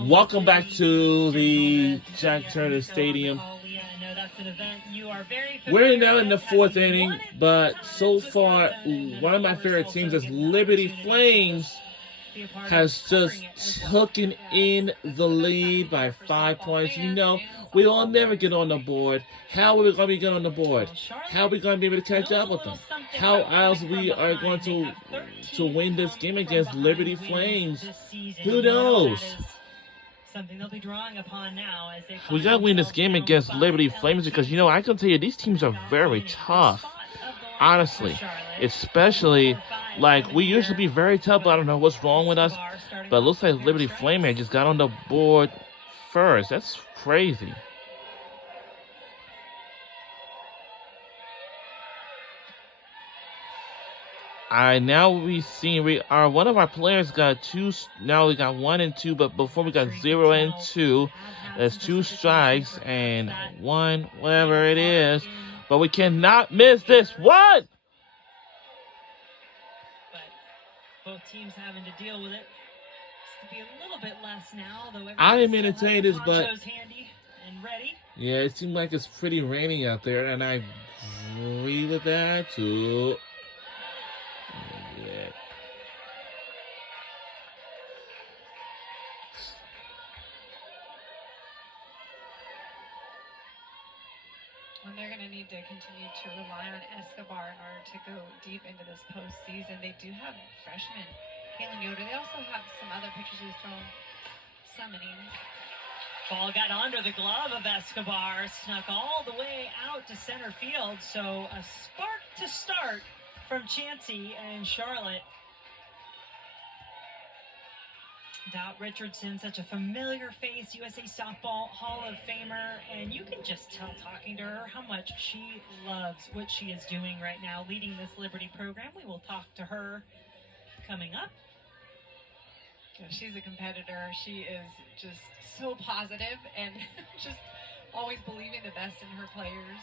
Welcome back to the Jack Turner Stadium. We're now in the fourth inning, but so far, one of my favorite teams is Liberty Flames has just taken in the lead by 5 points. You know, we will never get on the board. How are we going to get on the board? How are we going to be able to catch up with them? How else we are going to win this game against Liberty Flames? Who knows? Something they'll be drawing upon now as they we gotta win this game against Liberty Flames because, you know, I can tell you these teams are very tough. Honestly. Especially, like, we usually be very tough, but I don't know what's wrong with us. But it looks like Liberty Flames just got on the board first. That's crazy. Now we see one of our players got two. Now we got 1 and 2, but before we got 0 and 2. There's 2 strikes and 1, whatever it is. But we cannot miss this one. But both teams having to deal with it. It's to be a little bit less now, though. I didn't mean to tell you this, but handy and ready. Yeah, it seems like it's pretty rainy out there, and I agree with that too. Yeah. And they're going to need to continue to rely on Escobar in order to go deep into this postseason. They do have freshmen, Kalen Yoder. They also have some other pitchers who've thrown some innings. Ball got under the glove of Escobar, snuck all the way out to center field. So a spark to start from Chansey and Charlotte. Dot Richardson, such a familiar face, USA Softball Hall of Famer, and you can just tell talking to her how much she loves what she is doing right now, leading this Liberty program. We will talk to her coming up. Yeah, she's a competitor. She is just so positive and just always believing the best in her players.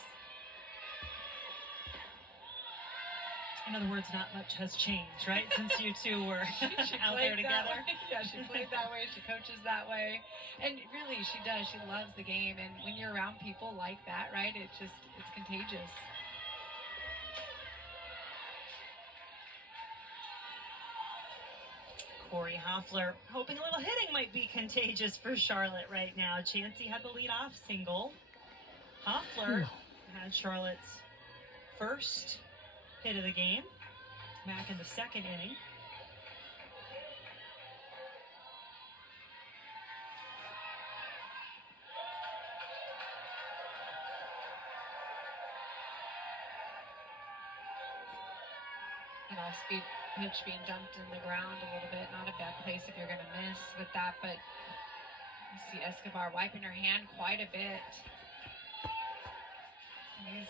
In other words, not much has changed, right? Since you two were out there together. Yeah, she played that way. She coaches that way. And really, she does. She loves the game. And when you're around people like that, right, it's contagious. Corey Hoffler hoping a little hitting might be contagious for Charlotte right now. Chansey had the leadoff single. Hoffler had Charlotte's first hit of the game back in the second inning. An off-speed pitch being dumped in the ground a little bit. Not a bad place if you're going to miss with that, but you see Escobar wiping her hand quite a bit. These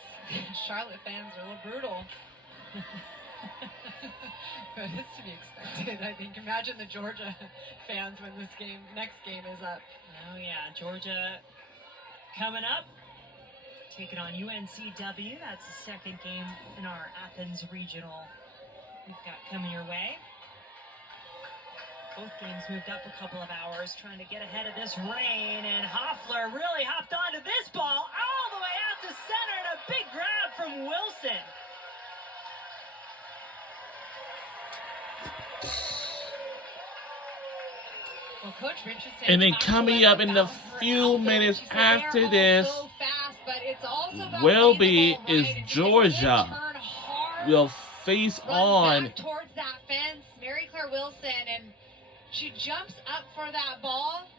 Charlotte fans are a little brutal. But it's to be expected, I think. Imagine the Georgia fans when this next game is up. Oh yeah, Georgia coming up, taking on UNCW. That's the second game in our Athens regional we've got coming your way. Both games moved up a couple of hours, trying to get ahead of this rain, and Hoffler really hopped onto this ball all the way out to center, and a big grab from Wilson. Well, Coach Richardson, and then coming up in the few minutes after this, so fast, but it's also Welby is Georgia. Will face on back towards that fence, Mary Claire Wilson, and she jumps up for that ball.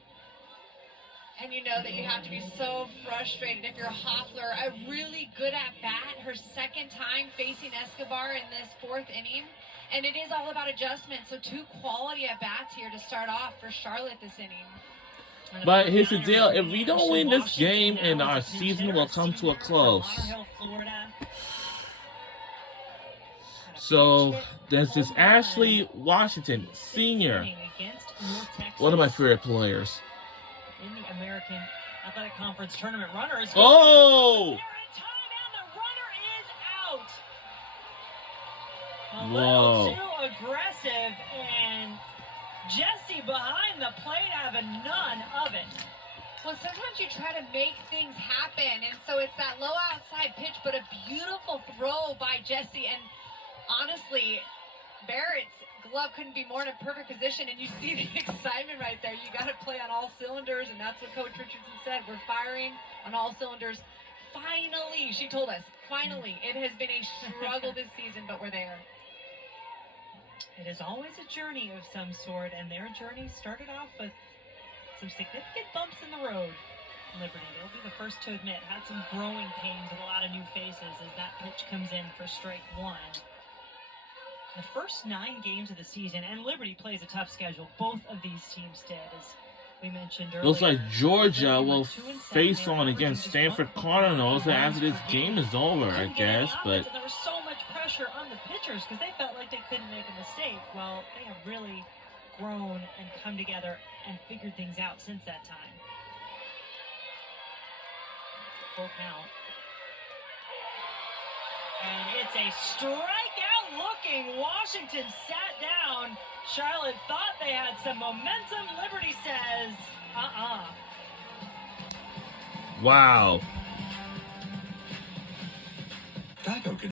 And you know that you have to be so frustrated if you're Hoffler. A really good at bat, her second time facing Escobar in this fourth inning. And it is all about adjustment. So 2 quality at bats here to start off for Charlotte this inning. But here's the deal. If we don't win this game, and our season will come to a close. So there's this Ashley Washington, senior. One of my favorite players. In the American Athletic Conference Tournament runners. Oh! A little too aggressive, and Jesse behind the plate having none of it. Well, sometimes you try to make things happen, and so it's that low outside pitch, but a beautiful throw by Jesse. And honestly, Barrett's glove couldn't be more in a perfect position, and you see the excitement right there. You got to play on all cylinders, and that's what Coach Richardson said. We're firing on all cylinders. Finally, she told us, finally. It has been a struggle this season, but we're there. It is always a journey of some sort, and their journey started off with some significant bumps in the road. Liberty, they'll be the first to admit, had some growing pains with a lot of new faces as that pitch comes in for strike one. The first 9 games of the season, and Liberty plays a tough schedule. Both of these teams did, as we mentioned earlier. Looks like Georgia will face on against Stanford Cardinals after this game is over, I guess. But there was so much pressure on the pitchers because they felt like they couldn't make a mistake. Well, they have really grown and come together and figured things out since that time. Full count. And it's a strikeout looking. Washington sat down. Charlotte thought they had some momentum. Liberty says, wow. Geico can